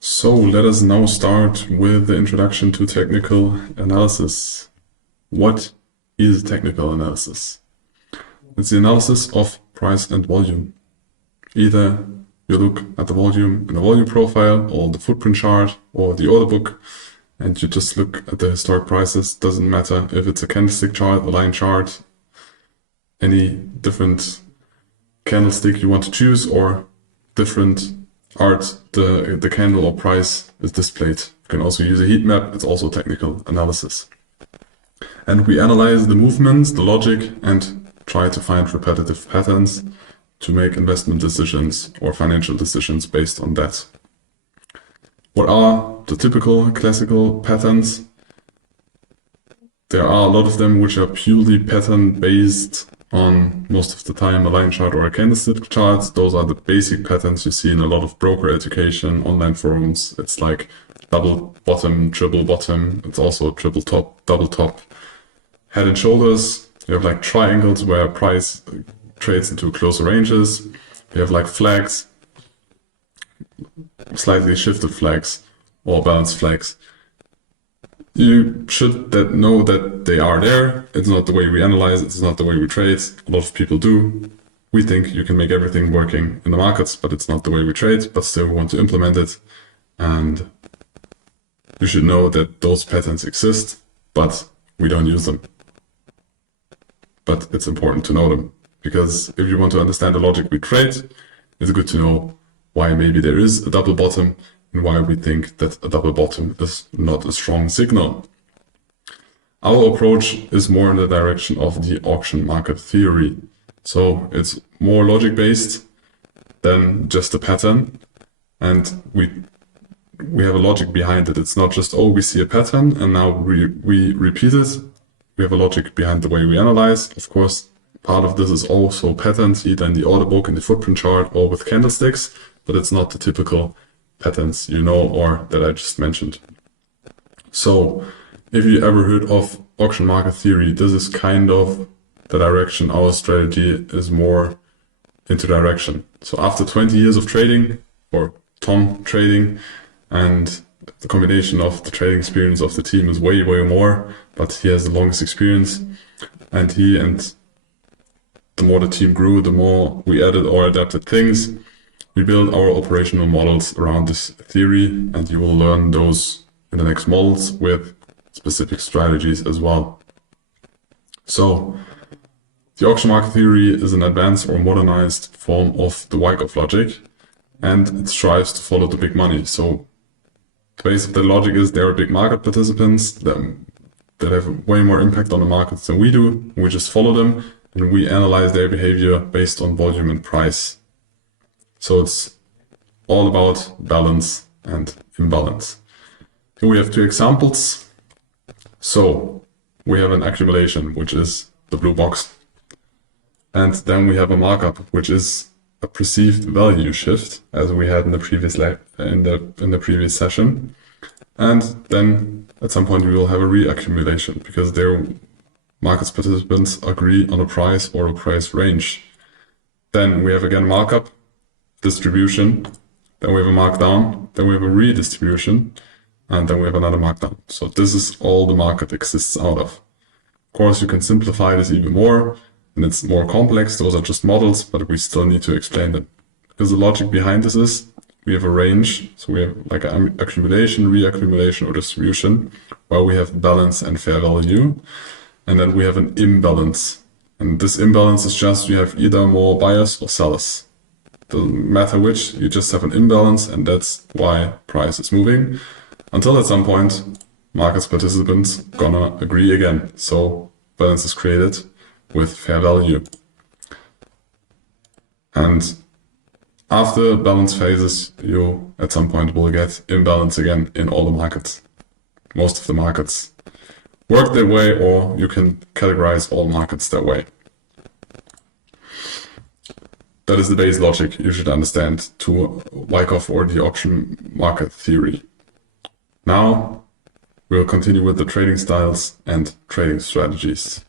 So let us now start with the introduction to technical analysis. What is technical analysis? It's the analysis of price and volume. Either you look at the volume in a volume profile or the footprint chart or the order book, and you just look at the historic prices. Doesn't matter if it's a candlestick chart, a line chart, any different candlestick you want to choose, or different art the candle or price is displayed. You can also use a heat map. It's also technical analysis. And we analyze the movements, the logic, and try to find repetitive patterns to make investment decisions or financial decisions based on that. What are the typical classical patterns? There are a lot of them which are purely pattern based on, most of the time, a line chart or a candlestick chart. Those are the basic patterns you see in a lot of broker education, online forums. It's like double bottom, triple bottom. It's also triple top, double top. Head and shoulders. You have like triangles where price trades into closer ranges. You have like flags, slightly shifted flags or balanced flags. You should know that they are there. It's not the way we analyze, it's not the way we trade. A lot of people do. We think you can make everything working in the markets, but it's not the way we trade, but still we want to implement it. And you should know that those patterns exist, but we don't use them. But it's important to know them, because if you want to understand the logic we trade, it's good to know why maybe there is a double bottom and why we think that a double bottom is not a strong signal. Our approach is more in the direction of the auction market theory. So it's more logic based than just a pattern, and we have a logic behind it. It's not just, oh, we see a pattern and now we repeat it. We have a logic behind the way we analyze. Of course, part of this is also patterns, either in the order book, in the footprint chart, or with candlesticks, but it's not the typical patterns you know or that I just mentioned. So if you ever heard of auction market theory, this is kind of the direction our strategy is more into direction. So after 20 years of trading, or Tom trading, and the combination of the trading experience of the team is way more, but he has the longest experience, and the more the team grew, the more we added or adapted things. We build our operational models around this theory, and you will learn those in the next models with specific strategies as well. So the auction market theory is an advanced or modernized form of the Wyckoff logic, and it strives to follow the big money. So the base of the logic is there are big market participants that have way more impact on the markets than we do. We just follow them and we analyze their behavior based on volume and price. So it's all about balance and imbalance. Here we have two examples. So we have an accumulation, which is the blue box. And then we have a markup, which is a perceived value shift, as we had in the previous in the previous session. And then at some point we will have a reaccumulation, because their markets participants agree on a price or a price range. Then we have again markup, distribution, then we have a markdown, then we have a redistribution, and then we have another markdown. So this is all the market exists out of. Of course, you can simplify this even more, and it's more complex. Those are just models, but we still need to explain them. Because the logic behind this is, we have a range, so we have like an accumulation, reaccumulation, or distribution, where we have balance and fair value, and then we have an imbalance. And this imbalance is just, you have either more buyers or sellers. Doesn't matter which, you just have an imbalance, and that's why price is moving. Until at some point, markets participants gonna agree again. So balance is created with fair value. And after balance phases, you at some point will get imbalance again in all the markets. Most of the markets work that way, or you can categorize all markets that way. That is the base logic you should understand to Wyckoff or the auction market theory. Now we'll continue with the trading styles and trading strategies.